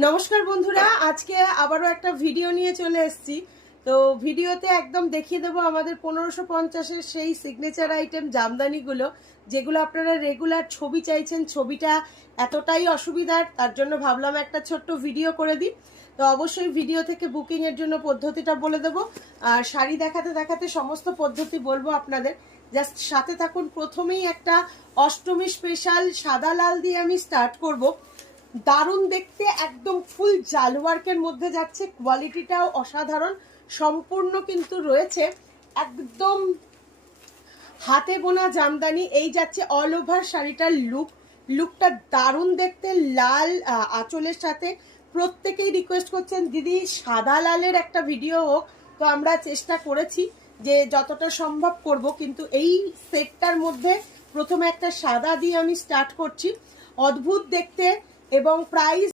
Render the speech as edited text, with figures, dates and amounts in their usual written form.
নমস্কার বন্ধুরা, আজকে আবারও একটা ভিডিও নিয়ে চলে এসেছি। তো ভিডিওতে একদম দেখিয়ে দেবো আমাদের 1550-এর সেই সিগনেচার আইটেম জামদানিগুলো, যেগুলো আপনারা রেগুলার ছবি চাইছেন। ছবিটা এতটাই অসুবিধার, তার জন্য ভাবলাম একটা ছোট্ট ভিডিও করে দিই। তো অবশ্যই ভিডিও থেকে বুকিংয়ের জন্য পদ্ধতিটা বলে দেবো, আর শাড়ি দেখাতে দেখাতে সমস্ত পদ্ধতি বলবো আপনাদের। জাস্ট সাথে থাকুন। প্রথমেই একটা অষ্টমী স্পেশাল সাদা লাল দিয়ে আমি স্টার্ট করব। দারুণ দেখতে, একদম ফুল জাল ওয়ার্কের মধ্যে যাচ্ছে, কোয়ালিটিটাও অসাধারণ সম্পূর্ণ কিন্তু রয়েছে একদম হাতে বোনা জামদানি। এই যাচ্ছে অল ওভার শাড়িটার লুকটা দারুণ দেখতে, লাল আঁচলের সাথে। প্রত্যেকেই রিকোয়েস্ট করছেন দিদি সাদা লালের একটা ভিডিও হোক, তো আমরা চেষ্টা করেছি যে যতটা সম্ভব করব, কিন্তু এই সেটটার মধ্যে প্রথমে একটা সাদা দিয়ে আমি স্টার্ট করছি। অদ্ভুত দেখতে এবং প্রাইস